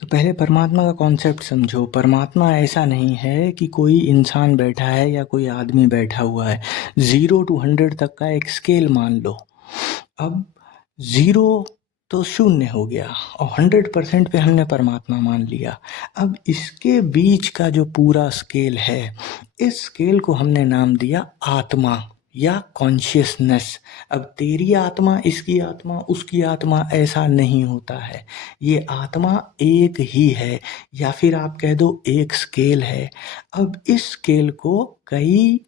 तो पहले परमात्मा का कॉन्सेप्ट समझो। परमात्मा ऐसा नहीं है कि कोई इंसान बैठा है या कोई आदमी बैठा हुआ है। 0 टू 100 तक का एक स्केल मान लो। अब 0 तो शून्य हो गया और 100% पे हमने परमात्मा मान लिया। अब इसके बीच का जो पूरा स्केल है, इस स्केल को हमने नाम दिया आत्मा या कॉन्शियसनेस। अब तेरी आत्मा, इसकी आत्मा, उसकी आत्मा, ऐसा नहीं होता है। ये आत्मा एक ही है, या फिर आप कह दो एक स्केल है। अब इस स्केल को कई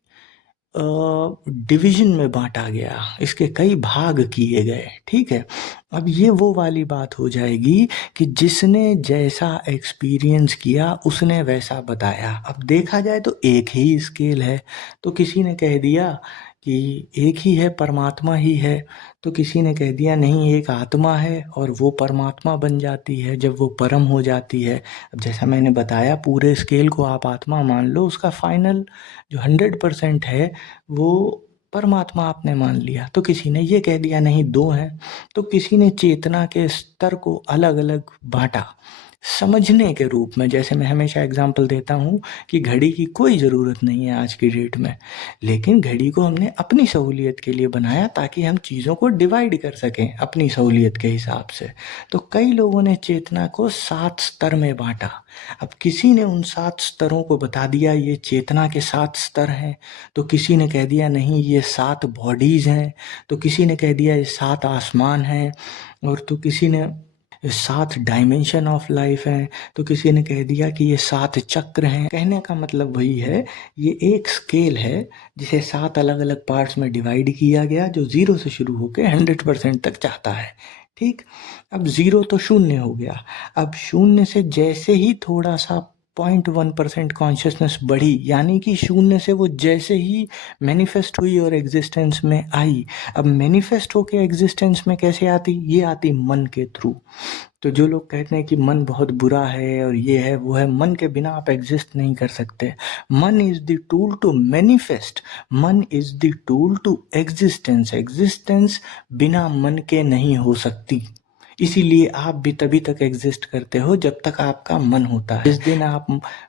डिवीजन में बांटा गया, इसके कई भाग किए गए, ठीक है। अब ये वो वाली बात हो जाएगी कि जिसने जैसा एक्सपीरियंस किया उसने वैसा बताया। अब देखा जाए तो एक ही स्केल है, तो किसी ने कह दिया कि एक ही है, परमात्मा ही है। तो किसी ने कह दिया नहीं, एक आत्मा है और वो परमात्मा बन जाती है जब वो परम हो जाती है। अब जैसा मैंने बताया, पूरे स्केल को आप आत्मा मान लो, उसका फाइनल जो 100% है वो परमात्मा आपने मान लिया। तो किसी ने ये कह दिया नहीं, दो हैं। तो किसी ने चेतना के स्तर को अलग अलग बांटा समझने के रूप में। जैसे मैं हमेशा एग्जांपल देता हूँ कि घड़ी की कोई ज़रूरत नहीं है आज की डेट में, लेकिन घड़ी को हमने अपनी सहूलियत के लिए बनाया ताकि हम चीज़ों को डिवाइड कर सकें अपनी सहूलियत के हिसाब से। तो कई लोगों ने चेतना को 7 स्तर में बांटा। अब किसी ने उन 7 स्तरों को बता दिया ये चेतना के 7 स्तर हैं, तो किसी ने कह दिया नहीं ये 7 बॉडीज़ हैं, तो किसी ने कह दिया ये 7 आसमान हैं, और तो किसी ने 7 डायमेंशन ऑफ लाइफ हैं, तो किसी ने कह दिया कि ये 7 चक्र हैं। कहने का मतलब वही है, ये एक स्केल है जिसे 7 अलग अलग पार्ट्स में डिवाइड किया गया, जो 0 से शुरू होकर 100% तक जाता है, ठीक। अब 0 तो शून्य हो गया। अब शून्य से जैसे ही थोड़ा सा 0.1% कॉन्शियसनेस बढ़ी, यानी कि शून्य से वो जैसे ही मैनिफेस्ट हुई और एग्जिस्टेंस में आई। अब मैनिफेस्ट होके एग्जिस्टेंस में कैसे आती? ये आती मन के थ्रू। तो जो लोग कहते हैं कि मन बहुत बुरा है और ये है वो है, मन के बिना आप एग्जिस्ट नहीं कर सकते। मन is the tool to manifest, मन is the tool to existence. Existence बिना मन के नहीं हो सकती, इसीलिए आप भी तभी तक एग्जिस्ट करते हो जब तक आपका मन होता है। जिस दिन आप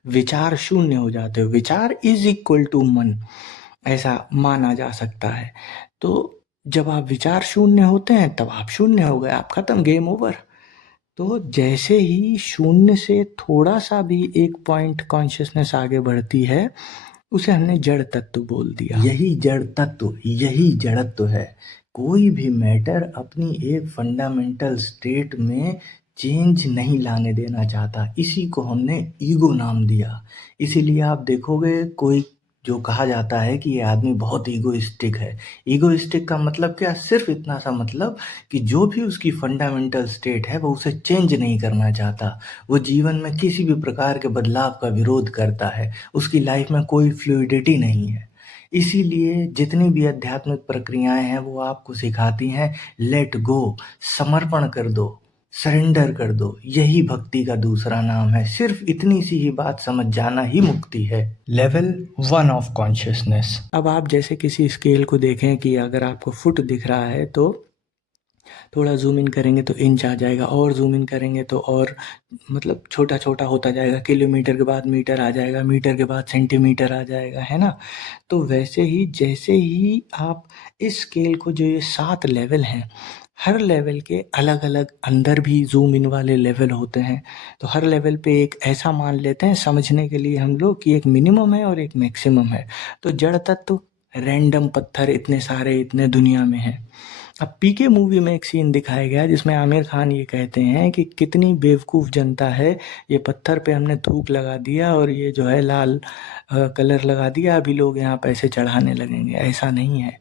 विचार शून्य हो जाते हो, विचार इज इक्वल टू मन, ऐसा माना जा सकता है। तो जब आप विचार शून्य होते हैं तब आप शून्य हो गए, आप खत्म, गेम ओवर। तो जैसे ही शून्य से थोड़ा सा भी एक पॉइंट कॉन्शियसनेस आगे बढ़ती है, उसे हमने जड़ तत्व बोल दिया। यही जड़ तत्व, यही जड़त्व है। कोई भी मैटर अपनी एक फंडामेंटल स्टेट में चेंज नहीं लाने देना चाहता, इसी को हमने ईगो नाम दिया। इसीलिए आप देखोगे कोई जो कहा जाता है कि ये आदमी बहुत ईगोइस्टिक है। ईगोइस्टिक का मतलब क्या? सिर्फ इतना सा मतलब कि जो भी उसकी फंडामेंटल स्टेट है वो उसे चेंज नहीं करना चाहता। वो जीवन में किसी भी प्रकार के बदलाव का विरोध करता है, उसकी लाइफ में कोई फ्लूइडिटी नहीं है। इसीलिए जितनी भी आध्यात्मिक प्रक्रियाएं हैं वो आपको सिखाती हैं लेट गो, समर्पण कर दो, सरेंडर कर दो। यही भक्ति का दूसरा नाम है। सिर्फ इतनी सी ही बात समझ जाना ही मुक्ति है। Level 1 of consciousness. अब आप जैसे किसी स्केल को देखें कि अगर आपको फुट दिख रहा है तो थोड़ा जूम इन करेंगे तो इंच आ जाएगा, और जूम इन करेंगे तो और मतलब छोटा छोटा होता जाएगा। किलोमीटर के बाद मीटर आ जाएगा, मीटर के बाद सेंटीमीटर आ जाएगा, है ना। तो वैसे ही जैसे ही आप इस स्केल को, जो ये 7 लेवल हैं, हर लेवल के अलग अलग अंदर भी जूम इन वाले लेवल होते हैं। तो हर लेवल पे एक ऐसा मान लेते हैं समझने के लिए हम लोग कि एक मिनिमम है और एक मैक्सिमम है। तो जड़ तत्व, रैंडम पत्थर इतने सारे, इतने दुनिया में हैं। अब पीके मूवी में एक सीन दिखाया गया जिसमें आमिर खान ये कहते हैं कि कितनी बेवकूफ़ जनता है, ये पत्थर पे हमने थूक लगा दिया और ये जो है लाल कलर लगा दिया, अभी लोग यहाँ पैसे चढ़ाने लगेंगे। ऐसा नहीं है।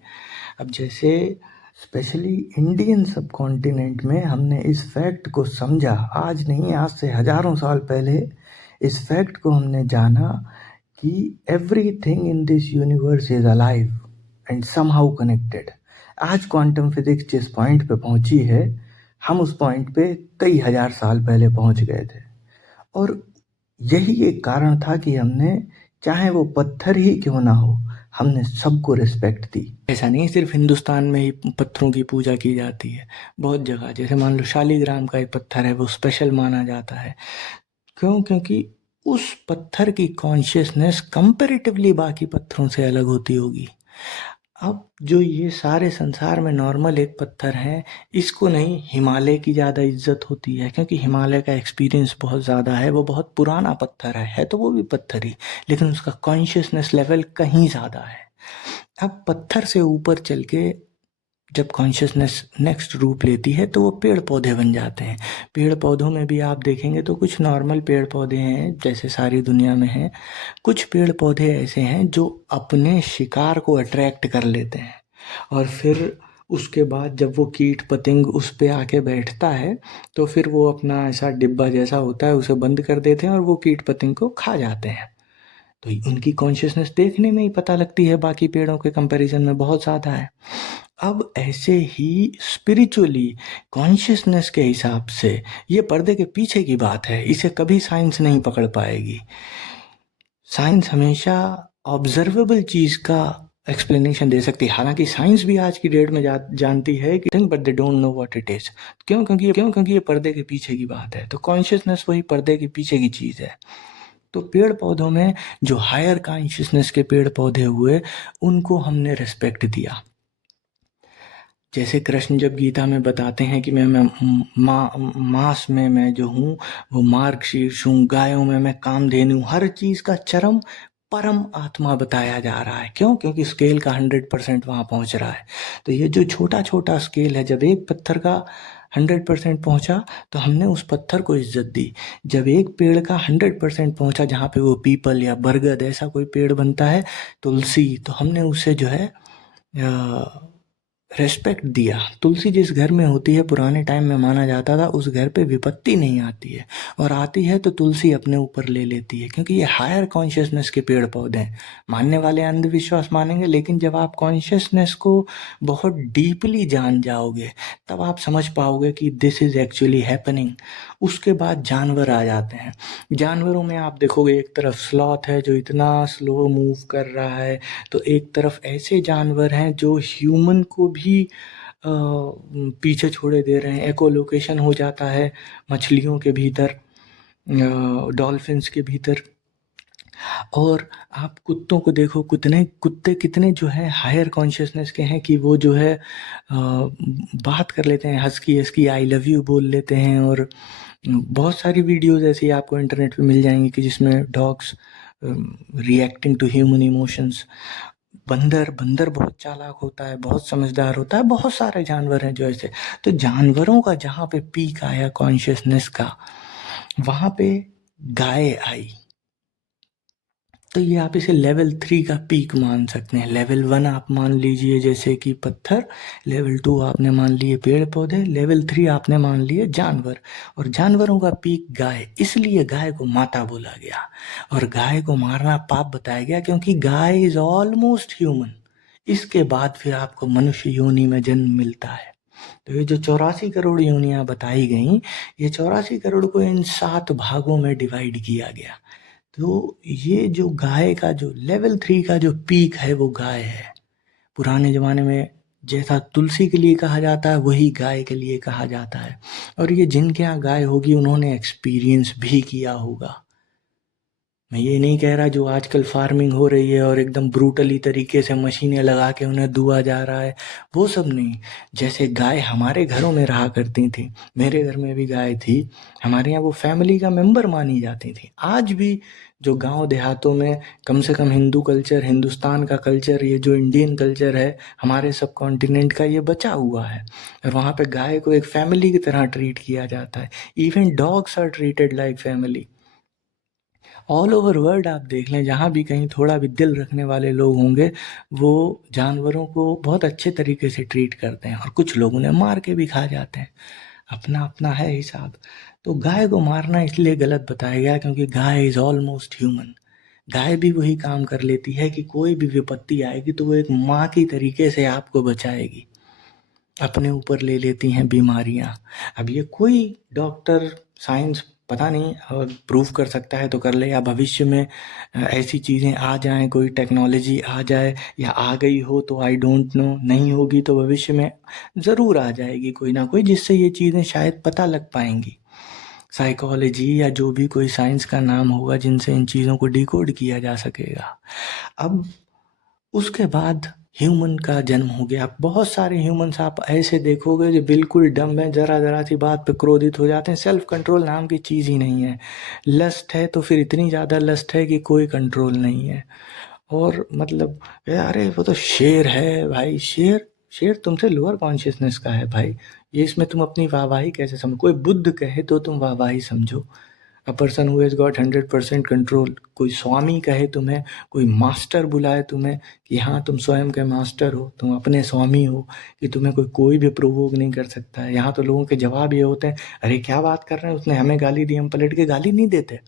अब जैसे स्पेशली इंडियन सब कॉन्टिनेंट में हमने इस फैक्ट को समझा, आज नहीं आज से हजारों साल पहले इस फैक्ट को हमने जाना कि everything in this universe is alive and somehow connected. आज क्वांटम फिजिक्स जिस पॉइंट पे पहुंची है, हम उस पॉइंट पे कई हजार साल पहले पहुंच गए थे। और यही एक कारण था कि हमने, चाहे वो पत्थर ही क्यों ना हो, हमने सबको रिस्पेक्ट दी। ऐसा नहीं सिर्फ हिंदुस्तान में ही पत्थरों की पूजा की जाती है, बहुत जगह, जैसे मान लो शालीग्राम का एक पत्थर है, वो स्पेशल माना जाता है। क्यों? क्योंकि उस पत्थर की कॉन्शियसनेस कंपैरेटिवली बाकी पत्थरों से अलग होती होगी। अब जो ये सारे संसार में नॉर्मल एक पत्थर है, इसको नहीं, हिमालय की ज़्यादा इज्जत होती है, क्योंकि हिमालय का एक्सपीरियंस बहुत ज़्यादा है, वो बहुत पुराना पत्थर है तो वो भी पत्थर ही, लेकिन उसका कॉन्शियसनेस लेवल कहीं ज़्यादा है। अब पत्थर से ऊपर चल के जब कॉन्शियसनेस नेक्स्ट रूप लेती है तो वो पेड़ पौधे बन जाते हैं। पेड़ पौधों में भी आप देखेंगे तो कुछ नॉर्मल पेड़ पौधे हैं जैसे सारी दुनिया में हैं, कुछ पेड़ पौधे ऐसे हैं जो अपने शिकार को अट्रैक्ट कर लेते हैं, और फिर उसके बाद जब वो कीट पतंग उस पे आके बैठता है तो फिर वो अपना ऐसा डिब्बा जैसा होता है उसे बंद कर देते हैं और वो कीट पतंग को खा जाते हैं। तो उनकी कॉन्शियसनेस देखने में ही पता लगती है बाकी पेड़ों के कंपैरिजन में बहुत ज़्यादा है। अब ऐसे ही स्पिरिचुअली कॉन्शियसनेस के हिसाब से ये पर्दे के पीछे की बात है, इसे कभी साइंस नहीं पकड़ पाएगी। साइंस हमेशा ऑब्जर्वेबल चीज़ का एक्सप्लेनेशन दे सकती है, हालांकि साइंस भी आज की डेट में जानती है कि thing but they don't know what it is. क्योंकि ये पर्दे के पीछे की बात है, तो कॉन्शियसनेस वही पर्दे के पीछे की चीज़ है। तो पेड़ पौधों में जो हायर कॉन्शियसनेस के पेड़ पौधे हुए उनको हमने रिस्पेक्ट दिया। जैसे कृष्ण जब गीता में बताते हैं कि मैं मांस में मैं जो हूँ वो मार्गशीर्ष हूँ, गायों में मैं कामधेनु, हर चीज़ का चरम परम आत्मा बताया जा रहा है। क्यों? क्योंकि स्केल का 100% वहाँ पहुँच रहा है। तो ये जो छोटा छोटा स्केल है, जब एक पत्थर का 100% पहुँचा तो हमने उस पत्थर को इज्जत दी। जब एक पेड़ का 100% पहुँचा, जहाँ पे वो पीपल या बरगद ऐसा कोई पेड़ बनता है, तुलसी, तो हमने उसे जो है रेस्पेक्ट दिया। तुलसी जिस घर में होती है, पुराने टाइम में माना जाता था उस घर पे विपत्ति नहीं आती है, और आती है तो तुलसी अपने ऊपर ले लेती है, क्योंकि ये हायर कॉन्शियसनेस के पेड़ पौधे हैं। मानने वाले अंधविश्वास मानेंगे, लेकिन जब आप कॉन्शियसनेस को बहुत डीपली जान जाओगे तब आप समझ पाओगे कि दिस इज एक्चुअली हैपनिंग। उसके बाद जानवर आ जाते हैं। जानवरों में आप देखोगे एक तरफ स्लॉथ है जो इतना स्लो मूव कर रहा है, तो एक तरफ ऐसे जानवर हैं जो ह्यूमन को भी पीछे छोड़े दे रहे हैं। एकोलोकेशन हो जाता है मछलियों के भीतर, डॉल्फिन्स के भीतर। और आप कुत्तों को देखो, कुत्ते कितने जो है हायर कॉन्शियसनेस के हैं कि वो जो है बात कर लेते हैं, husky husky I love you बोल लेते हैं। और बहुत सारी वीडियोज़ ऐसी आपको इंटरनेट पे मिल जाएंगी कि जिसमें dogs reacting to human emotions. बंदर बंदर बहुत चालाक होता है, बहुत समझदार होता है, बहुत सारे जानवर हैं जो ऐसे। तो जानवरों का जहाँ पे पीक आया कॉन्शियसनेस का, वहाँ पे गाय आई। तो ये आप इसे लेवल 3 का पीक मान सकते हैं। लेवल 1 आप मान लीजिए जैसे कि पत्थर, लेवल 2 आपने मान लिए पेड़ पौधे, लेवल 3 आपने मान लिए जानवर। और जानवरों का पीक गाय, इसलिए गाय को माता बोला गया और गाय को मारना पाप बताया गया, क्योंकि गाय इज ऑलमोस्ट ह्यूमन। इसके बाद फिर आपको मनुष्य योनि में जन्म मिलता है। तो ये जो 84 करोड़ योनियां बताई गई, ये 84 करोड़ को इन 7 भागों में डिवाइड किया गया। तो ये जो गाय का जो लेवल 3 का जो पीक है वो गाय है। पुराने ज़माने में जैसा तुलसी के लिए कहा जाता है वही गाय के लिए कहा जाता है। और ये जिनके यहाँ गाय होगी उन्होंने एक्सपीरियंस भी किया होगा। मैं ये नहीं कह रहा जो आजकल फार्मिंग हो रही है और एकदम ब्रूटली तरीके से मशीनें लगा के उन्हें दुआ जा रहा है, वो सब नहीं। जैसे गाय हमारे घरों में रहा करती थी, मेरे घर में भी गाय थी, हमारे यहाँ वो फैमिली का मेंबर मानी जाती थी। आज भी जो गांव देहातों में कम से कम हिंदू कल्चर, हिंदुस्तान का कल्चर, ये जो इंडियन कल्चर है हमारे सब कॉन्टिनेंट का, ये बचा हुआ है। और वहाँ पे गाय को एक फैमिली की तरह ट्रीट किया जाता है। Even dogs are treated like family. All over world आप देख लें, जहाँ भी कहीं थोड़ा भी दिल रखने वाले लोग होंगे, वो जानवरों को बहुत अच्छे तरीके से ट्रीट करते हैं, और कुछ लोग उन्हें मार के भी खा जाते हैं। अपना अपना है हिसाब। तो गाय को मारना इसलिए गलत बताया गया क्योंकि गाय इज ऑलमोस्ट ह्यूमन। गाय भी वही काम कर लेती है कि कोई भी विपत्ति आएगी तो वो एक माँ की तरीके से आपको बचाएगी। अपने ऊपर ले लेती हैं बीमारियाँ। अब ये कोई डॉक्टर, साइंस पता नहीं, प्रूव कर सकता है तो कर ले, या भविष्य में ऐसी चीज़ें आ जाएं, कोई टेक्नोलॉजी आ जाए, या आ गई हो तो आई डोंट नो, नहीं होगी तो भविष्य में ज़रूर आ जाएगी कोई ना कोई, जिससे ये चीज़ें शायद पता लग पाएंगी। साइकोलॉजी या जो भी कोई साइंस का नाम होगा जिनसे इन चीज़ों को डिकोड किया जा सकेगा। अब उसके बाद ह्यूमन का जन्म हो गया। बहुत सारे ह्यूमन्स आप ऐसे देखोगे जो बिल्कुल डम है, ज़रा ज़रा सी बात पे क्रोधित हो जाते हैं। सेल्फ कंट्रोल नाम की चीज़ ही नहीं है। लस्ट है तो फिर इतनी ज़्यादा लस्ट है कि कोई कंट्रोल नहीं है। और मतलब अरे वो तो शेर है भाई, शेर शेर तुमसे लोअर कॉन्शियसनेस का है भाई। ये इसमें तुम अपनी वाहवाही कैसे समझो? कोई बुद्ध कहे तो तुम वाहवाही समझो। A person who has got 100% control. कोई स्वामी कहे तुम्हें, कोई मास्टर बुलाए तुम्हें कि हाँ तुम स्वयं के मास्टर हो, तुम अपने स्वामी हो, कि तुम्हें कोई भी प्रोवोक नहीं कर सकता है। यहाँ तो लोगों के जवाब ये होते हैं, अरे क्या बात कर रहे हैं, उसने हमें गाली दी, हम पलट के गाली नहीं देते।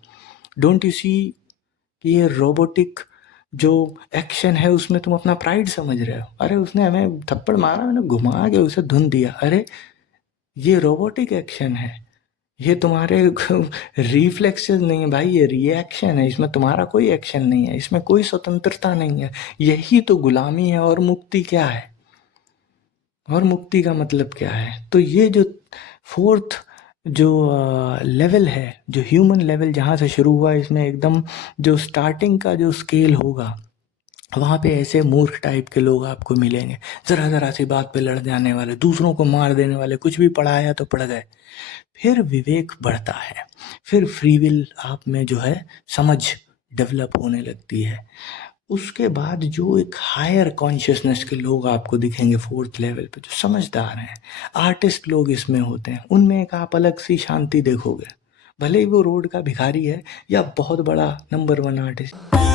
डोंट यू सी कि ये रोबोटिक जो एक्शन है उसमें तुम अपना प्राइड समझ रहे हो? अरे उसने हमें थप्पड़ मारा, मैंने घुमा के उसे धुन दिया, अरे ये रोबोटिक एक्शन है, ये तुम्हारे रिफ्लेक्सेस नहीं है भाई, ये रिएक्शन है, इसमें तुम्हारा कोई एक्शन नहीं है, इसमें कोई स्वतंत्रता नहीं है। यही तो गुलामी है। और मुक्ति क्या है? और मुक्ति का मतलब क्या है? तो ये जो फोर्थ जो लेवल है, जो ह्यूमन लेवल जहाँ से शुरू हुआ, इसमें एकदम जो स्टार्टिंग का जो स्केल होगा, वहाँ पे ऐसे मूर्ख टाइप के लोग आपको मिलेंगे, ज़रा ज़रा सी बात पे लड़ जाने वाले, दूसरों को मार देने वाले, कुछ भी पढ़ाया तो पढ़ गए। फिर विवेक बढ़ता है, फिर फ्री विल आप में जो है समझ डेवलप होने लगती है। उसके बाद जो एक हायर कॉन्शियसनेस के लोग आपको दिखेंगे फोर्थ लेवल पे, जो समझदार हैं, आर्टिस्ट लोग इसमें होते हैं, उनमें एक आप अलग सी शांति देखोगे। भले ही वो रोड का भिखारी है या बहुत बड़ा नंबर 1 आर्टिस्ट।